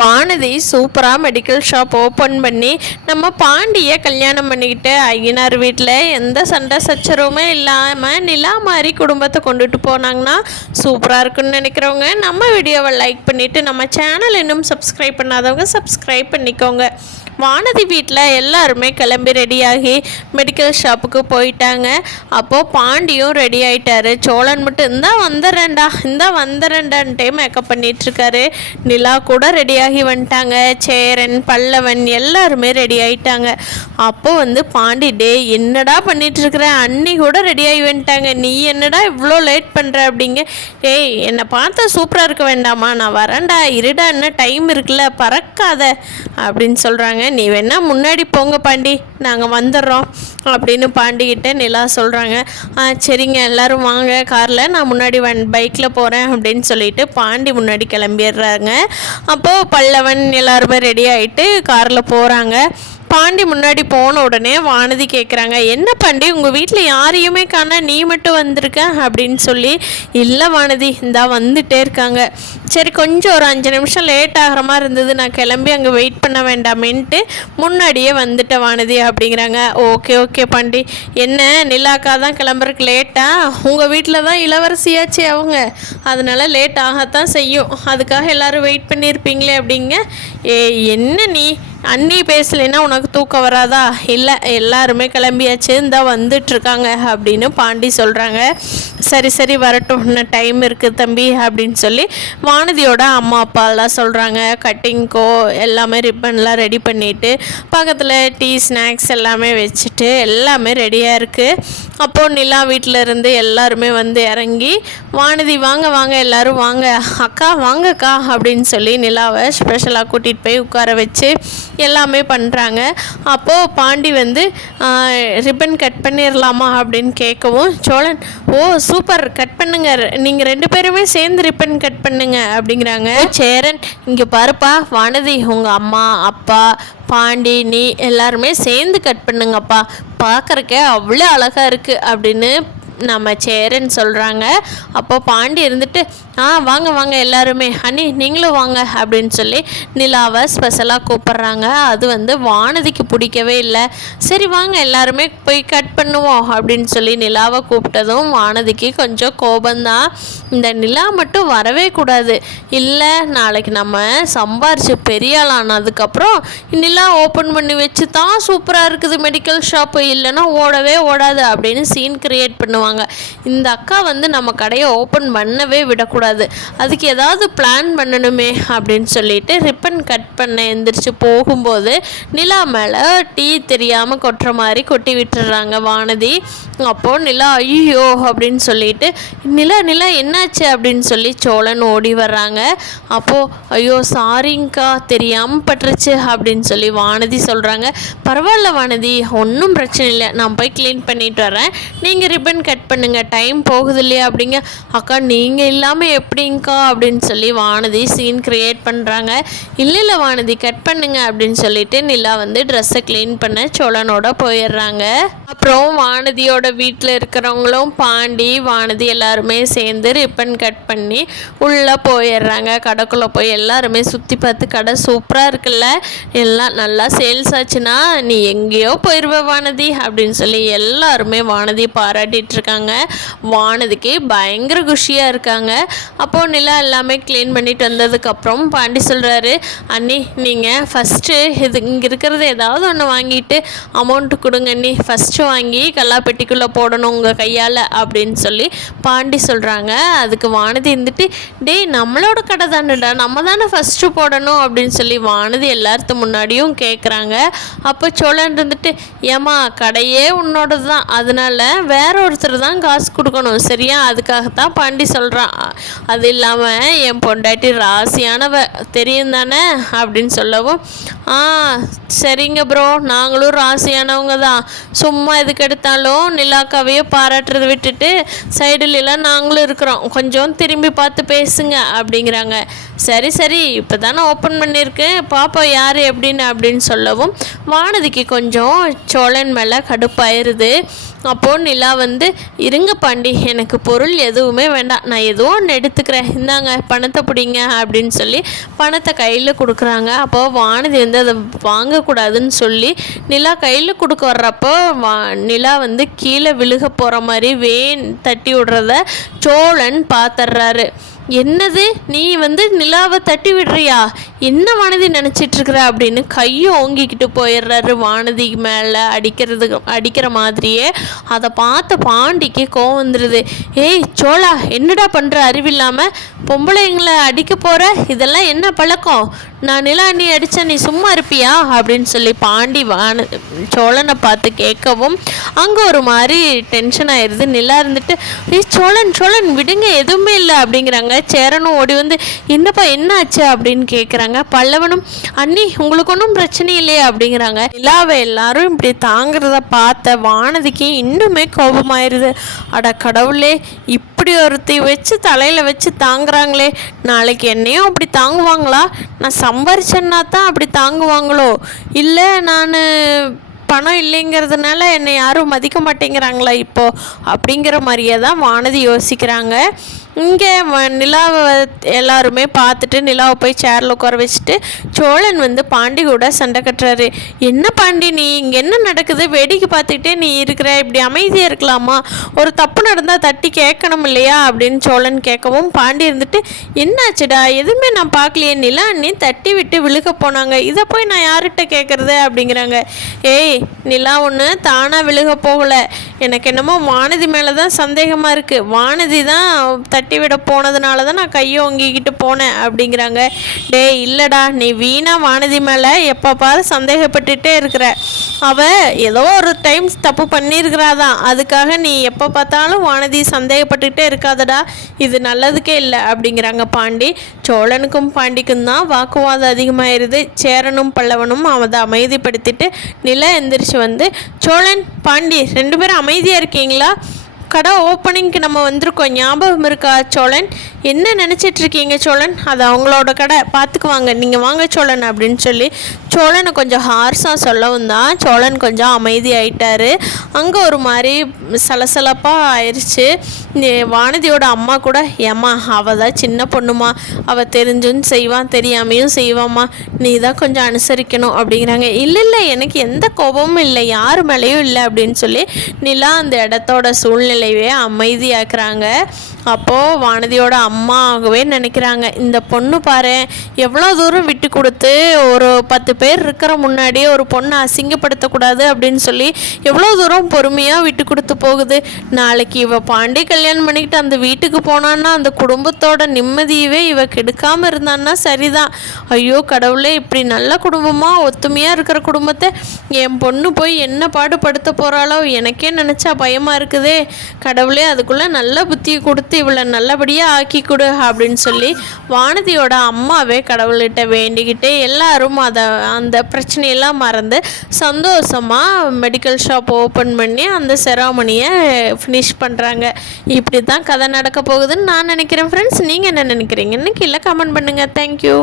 வானதி சூப்பராக medical shop open பண்ணி நம்ம பாண்டியை கல்யாணம் பண்ணிக்கிட்டு ஐயனார் வீட்டில் எந்த சண்டை சச்சரவுமே இல்லாமல் நிலா மாதிரி குடும்பத்தை கொண்டுட்டு போனாங்கன்னா சூப்பராக இருக்குன்னு நினைக்கிறவங்க நம்ம வீடியோவை லைக் பண்ணிவிட்டு நம்ம சேனல் இன்னும் சப்ஸ்கிரைப் பண்ணாதவங்க சப்ஸ்கிரைப் பண்ணிக்கோங்க. வானதி வீட்டில் எல்லாருமே கிளம்பி ரெடியாகி மெடிக்கல் ஷாப்புக்கு போயிட்டாங்க. அப்போது பாண்டியும் ரெடி ஆகிட்டாரு. சோழன் மட்டும் இந்த வந்துடுறேன்டான்ட்டே மேக்கப் பண்ணிகிட்ருக்காரு. நிலா கூட ரெடியாகி வந்துட்டாங்க. சேரன் பல்லவன் எல்லாருமே ரெடி ஆகிட்டாங்க. அப்போது பாண்டி, டே என்னடா பண்ணிகிட்ருக்குற, அண்ணி கூட ரெடியாகி வந்துட்டாங்க, நீ என்னடா இவ்வளோ லேட் பண்ணுற அப்படிங்க. ஏய் என்னை பார்த்தா சூப்பராக இருக்க வேண்டாமா, நான் வரேன்டா, இருடா, என்ன டைம் இருக்குல்ல, பறக்காத அப்படின்னு சொல்கிறாங்க. நீ வேணா முன்னாடி போங்க பாண்டி, நாங்கள் வந்துடுறோம் அப்படின்னு பாண்டிக்கிட்ட நிலா சொல்கிறாங்க. சரிங்க எல்லோரும் வாங்க காரில், நான் முன்னாடி பைக்கில் போகிறேன் அப்படின்னு சொல்லிட்டு பாண்டி முன்னாடி கிளம்பிடுறாங்க. அப்போது பல்லவன் எல்லாருமே ரெடி ஆகிட்டு காரில் போகிறாங்க. பாண்டி முன்னாடி போன உடனே வானதி கேட்குறாங்க, என்ன பாண்டி உங்கள் வீட்டில் யாரையுமே காண, நீ மட்டும் வந்திருக்க அப்படின்னு சொல்லி. இல்லை வானதி, இந்தா வந்துட்டே இருக்காங்க. சரி கொஞ்சம் ஒரு 5 நிமிஷம் லேட் ஆகிற மாதிரி இருந்தது, நான் கிளம்பி அங்கே வெயிட் பண்ண வேண்டாமேன்ட்டு முன்னாடியே வந்துட்டேன் வானதி அப்படிங்கிறாங்க. ஓகே பாண்டி, என்ன நிலாக்கா தான் கிளம்புறதுக்கு லேட்டா, உங்கள் வீட்டில் தான் இளவரசியாச்சு அவங்க, அதனால லேட் ஆகத்தான் செய்யும், அதுக்காக எல்லோரும் வெயிட் பண்ணியிருப்பீங்களே அப்படிங்க. என்ன நீ அண்ணி பேசலைன்னா உனக்கு தூக்கம் வராதா? இல்லை எல்லாருமே கிளம்பியாச்சு, இந்த வந்துட்டுருக்காங்க அப்படின்னு பாண்டி சொல்கிறாங்க. சரி வரட்டும், இன்னும் டைம் இருக்குது தம்பி அப்படின்னு சொல்லி வானதியோட அம்மா அப்பாலாம் சொல்கிறாங்க. கட்டிங்க்கோ எல்லாமே ரிப்பன்லாம் ரெடி பண்ணிவிட்டு பக்கத்தில் டீ ஸ்நாக்ஸ் எல்லாமே வச்சுட்டு எல்லாமே ரெடியாக இருக்குது. அப்போது நிலா வீட்டில் இருந்து எல்லாருமே வந்து இறங்கி, வானதி வாங்க எல்லோரும் வாங்க, அக்கா வாங்கக்கா அப்படின்னு சொல்லி நிலாவை ஸ்பெஷலாக கூட்டிகிட்டு போய் உட்கார வச்சு எல்லாமே பண்ணுறாங்க. அப்போது பாண்டி ரிப்பன் கட் பண்ணிடலாமா அப்படின்னு கேட்கவும் சோழன், ஓ சூப்பர், கட் பண்ணுங்க, நீங்கள் 2 பேருமே சேர்ந்து ரிப்பன் கட் பண்ணுங்க அப்படிங்கிறாங்க. சேரன், இங்கே பாருப்பா வானதி, உங்கள் அம்மா அப்பா பாண்டி நீ எல்லாருமே சேர்ந்து கட் பண்ணுங்கப்பா, பார்க்குறக்கே அவ்வளோ அழகாக இருக்குது அப்படின்னு நம்ம சேரன் சொல்கிறாங்க. அப்போ பாண்டி இருந்துட்டு, வாங்க எல்லாருமே, அண்ணி நீங்களும் வாங்க அப்படின்னு சொல்லி நிலாவை ஸ்பெஷலாக கூப்பிட்றாங்க. அது வானதிக்கு பிடிக்கவே இல்லை. சரி வாங்க எல்லாருமே போய் கட் பண்ணுவோம் அப்படின்னு சொல்லி நிலாவை கூப்பிட்டதும் வானதிக்கு கொஞ்சம் கோபந்தான். இந்த நிலா மட்டும் வரவே கூடாது, இல்லை நாளைக்கு நம்ம சம்பாரிச்சு பெரிய ஆள் ஆனதுக்கப்புறம் நிலா ஓப்பன் பண்ணி வச்சு தான் சூப்பராக இருக்குது மெடிக்கல் ஷாப்பு, இல்லைன்னா ஓடவே ஓடாது அப்படின்னு சீன் கிரியேட் பண்ணுவாங்க. இந்த அக்கா நம்ம கடையை ஓப்பன் பண்ணவே விடக்கூடாது, அதுக்கு ஏதாவது பிளான் பண்ணணுமே அப்படின்னு சொல்லிட்டு ரிப்பன் கட் பண்ண எந்திரிச்சு போகும்போது நிலா மேலே டீ தெரியாமல் கொட்டுற மாதிரி கொட்டி விட்டுறாங்க வானதி. அப்போது நிலா ஐயோ அப்படின்னு சொல்லிட்டு, நிலா என்னாச்சு அப்படின்னு சொல்லி சோழன் ஓடி வர்றாங்க. அப்போது ஐயோ சாரிங்கக்கா, தெரியாமல் பட்டுருச்சு அப்படின்னு சொல்லி வானதி சொல்கிறாங்க. பரவாயில்ல வானதி, ஒன்றும் பிரச்சனை இல்லை, நான் போய் க்ளீன் பண்ணிட்டு வரேன், நீங்கள் ரிப்பன் கட் பண்ணுங்கள், டைம் போகுது இல்லையா அப்படிங்க. அக்கா நீங்கள் இல்லாமல் எப்படிங்க்கா அப்படின்னு சொல்லி வானதி சீன் கிரியேட் பண்ணுறாங்க. இல்லை வானதி கட் பண்ணுங்க அப்படின்னு சொல்லிட்டு நிலா ட்ரெஸ்ஸை க்ளீன் பண்ண சோழனோட போயிடுறாங்க. அப்புறம் வானதியோட வீட்டில் இருக்கிறவங்களும் பாண்டி வானதி எல்லாருமே சேர்ந்து ரிப்பன் கட் பண்ணி உள்ளே போயிடுறாங்க. கடைக்குள்ளே போய் எல்லாருமே சுற்றி பார்த்து, கடை சூப்பராக இருக்குல்ல, எல்லாம் நல்லா சேல்ஸ் ஆச்சுன்னா நீ எங்கேயோ போயிடுவ வானதி அப்படின்னு சொல்லி எல்லாருமே வானதி பாராட்டிகிட்ருக்காங்க. வானதிக்கு பயங்கர குஷியாக இருக்காங்க. அப்போது நிலா எல்லாமே க்ளீன் பண்ணிட்டு வந்ததுக்கப்புறம் பாண்டி சொல்கிறாரு, அண்ணி நீங்கள் ஃபஸ்ட்டு இங்கே இருக்கிறது ஏதாவது ஒன்று வாங்கிட்டு அமௌண்ட்டு கொடுங்க அண்ணி, ஃபஸ்ட்டு வாங்கி கல்லாப்பெட்டிக்குள்ளே போடணும் உங்கள் கையால் அப்படின்னு சொல்லி பாண்டி சொல்கிறாங்க. அதுக்கு வானதி டேய் நம்மளோட கடை தானேடா, நம்ம தானே ஃபஸ்ட்டு போடணும் அப்படின்னு சொல்லி வானதி எல்லாத்து முன்னாடியும் கேட்குறாங்க. அப்போ சோழன் ஏமா கடையே உன்னோடது தான், அதனால வேற ஒருத்தர் தான் காசு கொடுக்கணும் சரியா, அதுக்காகத்தான் பாண்டி சொல்கிறான், அது இல்லாமல் என் பொண்டாட்டி ராசியானவ தெரியும் தானே அப்படின்னு சொல்லவும், சரிங்க ப்ரோ, நாங்களும் ராசியானவங்க தான், சும்மா எதுக்கு எடுத்தாலும் நிலாக்காவையே பாராட்டுறதை விட்டுட்டு சைடுலாம் நாங்களும் இருக்கிறோம், கொஞ்சம் திரும்பி பார்த்து பேசுங்க அப்படிங்கிறாங்க. சரி இப்போ தானே ஓப்பன் பண்ணியிருக்கேன், பாப்பா யார் அப்படின்னு சொல்லவும் வானதிக்கு கொஞ்சம் சோழன் மேலே கடுப்பாயிருது. அப்போது நிலா இருங்க பாண்டி, எனக்கு பொருள் எதுவுமே வேண்டாம், நான் ஏதோ ஒன்று எடுத்துக்கிறேன், இந்தாங்க பணத்தை பிடிங்க அப்படின்னு சொல்லி பணத்தை கையில் கொடுக்குறாங்க. அப்போது வானதி வந்து அதை வாங்கக்கூடாதுன்னு சொல்லி நிலா கையில் கொடுக்க வர்றப்போ நிலா வந்து கீழே விழுக போகிற மாதிரி தட்டி விடுறத சோழன் பார்த்துட்றாரு. என்னது, நீ வந்து நிலாவை தட்டி விடுறியா, என்ன வானதி நினச்சிட்ருக்குற அப்படின்னு கையை ஓங்கிக்கிட்டு போயிடுறாரு வானதி மேலே அடிக்கிற மாதிரியே. அதை பார்த்த பாண்டிக்கு கோவம் வந்துடுது. ஏய் சோழா, என்னடா பண்ணுற, அறிவில்லாமல் பொம்பளைங்களை அடிக்க போகிற, இதெல்லாம் என்ன பழக்கம், நான் நிலா நீ அடித்தா நீ சும்மா இருப்பியா அப்படின்னு சொல்லி பாண்டி சோழனை பார்த்து கேட்கவும் அங்கே ஒரு மாதிரி டென்ஷன் ஆயிடுது. நிலா இருந்துட்டு ஏய் சோழன் விடுங்க, எதுவுமே இல்லை அப்படிங்கிறாங்க. சேரனும் ஓடி வந்து என்னப்பா என்ன ஆச்சு அப்படின்னு கேட்குறாங்க. பல்லவனும் அண்ணி உங்களுக்கு ஒன்றும் பிரச்சனை இல்லையா அப்படிங்கிறாங்க. நிலாவை எல்லாரும் இப்படி தாங்கிறத பார்த்த வானதிக்கு இன்னுமே கோபமாயிருது. அட கடவுளே, இப்படி ஒருத்தி வச்சு தலையில் வச்சு தாங்குறாங்களே, நாளைக்கு என்னையும் அப்படி தாங்குவாங்களா, நான் சம்பாரிச்சேன்னா தான் அப்படி தாங்குவாங்களோ, இல்லை நான் பணம் இல்லைங்கிறதுனால என்னை யாரும் மதிக்க மாட்டேங்கிறாங்களா இப்போது அப்படிங்கிற மாதிரியே தான் வானதி யோசிக்கிறாங்க. இங்கே நிலாவை எல்லாருமே பார்த்துட்டு நிலாவை போய் சேரில் உட்கார வச்சுட்டு சோழன் வந்து பாண்டி கூட சண்டை கட்டுறாரு. என்ன பாண்டி, நீ இங்கே என்ன நடக்குது வேடிக்கை பார்த்துக்கிட்டே நீ இருக்கிற, இப்படி அமைதியாக இருக்கலாமா, ஒரு தப்பு நடந்தால் தட்டி கேட்கணும் இல்லையா அப்படின்னு சோழன் கேட்கவும் பாண்டி இருந்துட்டு என்னாச்சுடா, எதுவுமே நான் பார்க்கலையே, நிலா அண்ணி தட்டி விட்டு விழுக போனாங்க, இதை போய் நான் யார்கிட்ட கேட்குறது அப்படிங்கிறாங்க. ஏய் நிலா ஒன்று தானாக விழுக போகலை, எனக்கு என்னமோ வானதி மேலே தான் சந்தேகமாக இருக்குது, வானதி தான் தட்டி விட போனதுனால தான் நான் கையை ஓங்கிக்கிட்டு போனேன் அப்படிங்கிறாங்க. டே இல்லைடா, நீ வீணா வானதி மேலே எப்போ பாரு சந்தேகப்பட்டுட்டே இருக்கிற, அவள் ஏதோ ஒரு டைம் தப்பு பண்ணியிருக்கிறாதான், அதுக்காக நீ எப்போ பார்த்தாலும் வானதி சந்தேகப்பட்டுக்கிட்டே இருக்காதடா, இது நல்லதுக்கே இல்லை அப்படிங்கிறாங்க பாண்டி. சோழனுக்கும் பாண்டிக்கும் தான் வாக்குவாதம் அதிகமாகிடுது. சேரனும் பல்லவனும் அதை அமைதிப்படுத்திட்டு நிலா எந்திரிச்சு வந்து சோழன் பாண்டி 2 பேரும் அமைதியாக இருக்கீங்களா, கடை ஓப்பனிங்க்கு நம்ம வந்திருக்கோம், ஞாபகம் இருக்கா சோழன், என்ன நினச்சிட்ருக்கீங்க சோழன், அது அவங்களோட கடை பார்த்துக்குவாங்க, நீங்கள் வாங்க சோழன் அப்படின்னு சொல்லி சோழனை கொஞ்சம் ஹார்ஸாக சொல்லவும் தான் சோழன் கொஞ்சம் அமைதியாயிட்டார். அங்கே ஒரு மாதிரி சலசலப்பாக ஆயிடுச்சு. வானதியோட அம்மா கூட ஏம்மா அவள் தான் சின்ன பொண்ணுமா, அவள் தெரிஞ்சும் செய்வான் தெரியாமையும் செய்வாம்மா, நீ தான் கொஞ்சம் அனுசரிக்கணும் அப்படிங்கிறாங்க. இல்லை எனக்கு எந்த கோபமும் இல்லை, யார் மேலேயும் இல்லை அப்படின்னு சொல்லி நிலா அந்த இடத்தோட சூழ்நிலையே அமைதியாக்குறாங்க. அப்போது வானதியோட அம்மாவே நினைக்கிறாங்க, இந்த பொண்ணு பாரு எவ்வளோ தூரம் விட்டு கொடுத்து ஒரு 10 பேர் இருக்கிற முன்னாடியே ஒரு பொண்ணை அசிங்கப்படுத்தக்கூடாது அப்படின்னு சொல்லி எவ்வளோ தூரம் பொறுமையாக விட்டு கொடுத்து போகுது. நாளைக்கு இவ பாண்டி கல்யாணம் பண்ணிக்கிட்டு அந்த வீட்டுக்கு போனான்னா அந்த குடும்பத்தோட நிம்மதியவே இவ கெடுக்காமல் இருந்தான்னா சரிதான். ஐயோ கடவுளே, இப்படி நல்ல குடும்பமாக ஒத்துமையாக இருக்கிற குடும்பத்தை என் பொண்ணு போய் என்ன பாடுபடுத்த போகிறாளோ எனக்கே நினச்சா பயமாக இருக்குதே. கடவுளே, அதுக்குள்ளே நல்ல புத்தியை கொடுத்து இவளை நல்லபடியாக ஆக்கி கொடு அப்படின்னு சொல்லி வானதியோட அம்மாவே கடவுள்கிட்ட வேண்டிக்கிட்டு எல்லாரும் அந்த பிரச்சனையெல்லாம் மறந்து சந்தோஷமாக மெடிக்கல் ஷாப் ஓப்பன் பண்ணி அந்த செராமனியை ஃபினிஷ் பண்ணுறாங்க. இப்படி தான் கதை நடக்க போகுதுன்னு நான் நினைக்கிறேன். ஃப்ரெண்ட்ஸ், நீங்கள் என்ன நினைக்கிறீங்கன்னு கீழே கமெண்ட் பண்ணுங்கள். தேங்க்யூ.